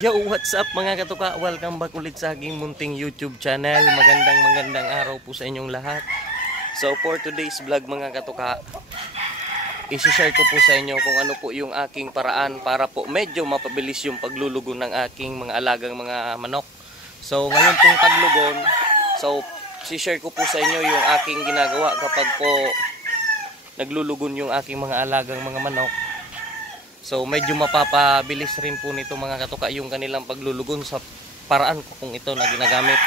Yo, what's up mga katuka? Welcome back ulit sa aking munting YouTube channel. Magandang araw po sa inyong lahat. So for today's vlog mga katuka, isi-share ko po sa inyo kung ano po yung aking paraan para po medyo mapabilis yung paglulugon ng aking mga alagang mga manok. So ngayon pong paglugon, so isi-share ko po sa inyo yung aking ginagawa kapag po naglulugon yung aking mga alagang mga manok. So medyo mapapabilis rin po nito mga katuka yung kanilang paglulugon sa paraan ko kung ito na ginagamit.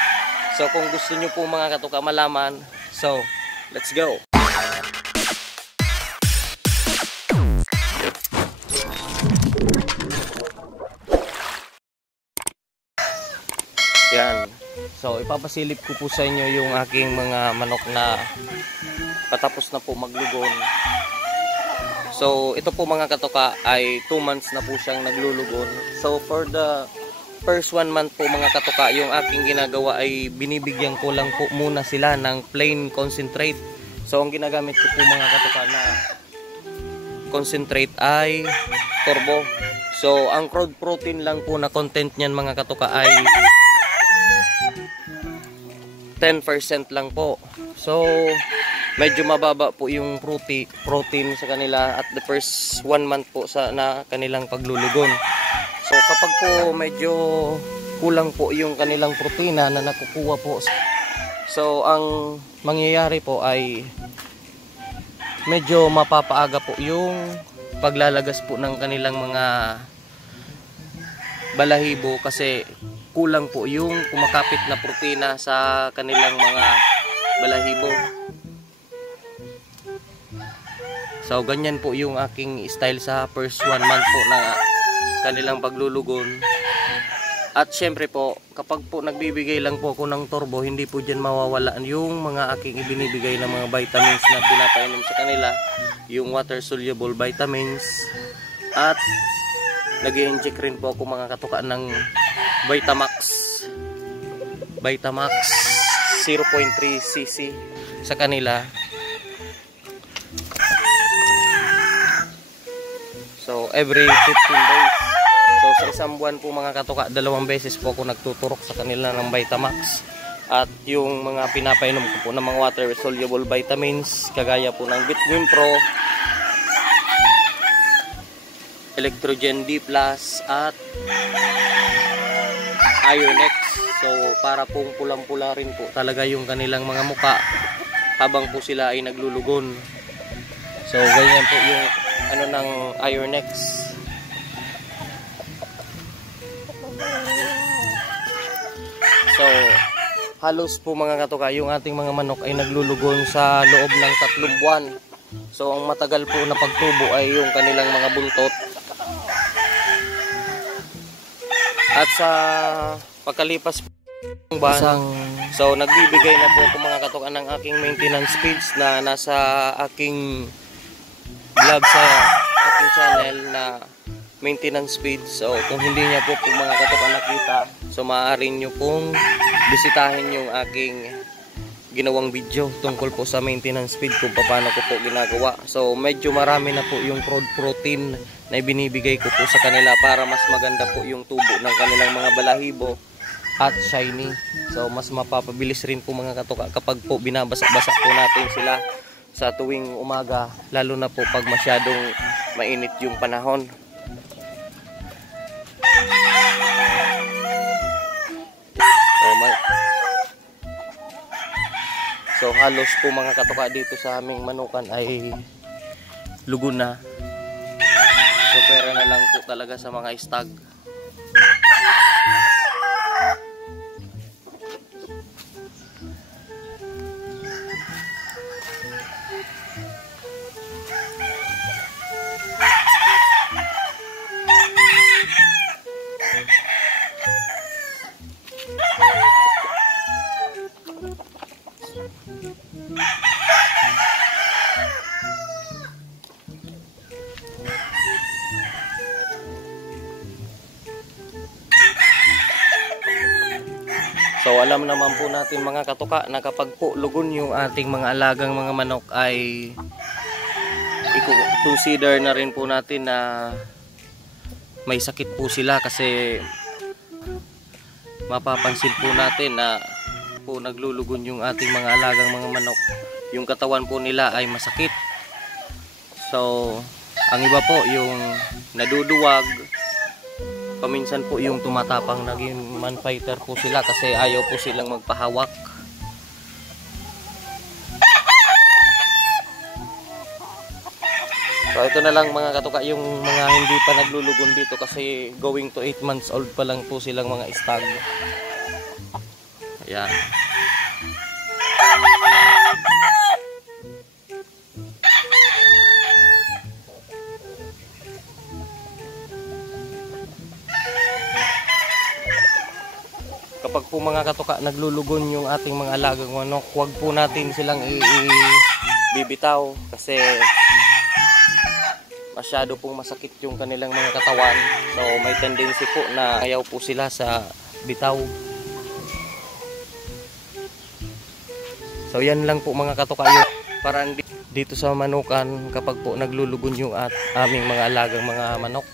So kung gusto nyo po mga katuka malaman, so let's go! Yan. So ipapasilip ko po sa inyo yung aking mga manok na patapos na po maglugon. So ito po mga katuka ay 2 months na po siyang naglulugon. So for the first 1 month po mga katuka, yung aking ginagawa ay binibigyan ko lang po muna sila ng plain concentrate. So ang ginagamit ko po mga katuka na concentrate ay turbo. So ang crowd protein lang po na content niyan mga katuka ay 10% lang po. So medyo mababa po yung protein sa kanila at the first 1 month po sa na kanilang paglulugon. So kapag po medyo kulang po yung kanilang protina na nakukuha po, so ang mangyayari po ay medyo mapapaaga po yung paglalagas po ng kanilang mga balahibo kasi kulang po yung kumakapit na protina sa kanilang mga balahibo. So ganyan po yung aking style sa first 1 month po na kanilang paglulugon. At syempre po, kapag po nagbibigay lang po ako ng turbo, hindi po dyan mawawala yung mga aking ibinibigay na mga vitamins na pinapainom sa kanila, yung water soluble vitamins. At nag-i-inject rin po ako mga katuka ng Vitamax 0.3 cc sa kanila. So every 15 days. So sa isang buwan po mga katuka, 2 beses po ako nagtuturok sa kanila ng Vitamax. At yung mga pinapainom ko po ng mga water soluble vitamins kagaya po ng Vitamin Pro, Electrogen D+, at Iron X. So para pong pulang-pula rin po talaga yung kanilang mga muka habang po sila ay naglulugon. So ganyan po yung ano ng Iron X. So halos po mga katuka yung ating mga manok ay naglulugon sa loob ng 3 buwan. So ang matagal po na pagtubo ay yung kanilang mga buntot. At sa pagkalipas po ng buwan, so nagbibigay na po ako mga katuka ng aking maintenance feeds na nasa aking vlog sa aking channel na maintenance feed. So kung hindi niya po mga katuka nakita, so maaari nyo pong bisitahin yung aking ginawang video tungkol po sa maintenance feed kung paano ko po ginagawa. So medyo marami na po yung protein na ibinibigay ko po sa kanila para mas maganda po yung tubo ng kanilang mga balahibo at shiny. So mas mapapabilis rin po mga katuka kapag po binabasa-basa po natin sila sa tuwing umaga, lalo na po pag masyadong mainit yung panahon. So halos po mga katuka dito sa aming manukan ay lugon na. So pera na lang po talaga sa mga stag. So alam naman po natin mga katuka na kapag po lugon yung ating mga alagang mga manok ay i-consider na rin po natin na may sakit po sila kasi mapapansin po natin na po naglulugon yung ating mga alagang mga manok. Yung katawan po nila ay masakit. So, ang iba po yung naduduwag. Paminsan po yung tumatapang, naging man fighter po sila kasi ayaw po silang magpahawak. So ito na lang mga katuka yung mga hindi pa naglulugon dito kasi going to 8 months old pa lang po silang mga stag. Ayan. Kapag po mga katuka naglulugon yung ating mga alagang manok, huwag po natin silang bibitaw kasi masyado pong masakit yung kanilang mga katawan. So may tendency po na ayaw po sila sa bitaw. So yan lang po mga katuka yung parang dito sa manukan kapag po naglulugon yung aming mga alagang mga manok.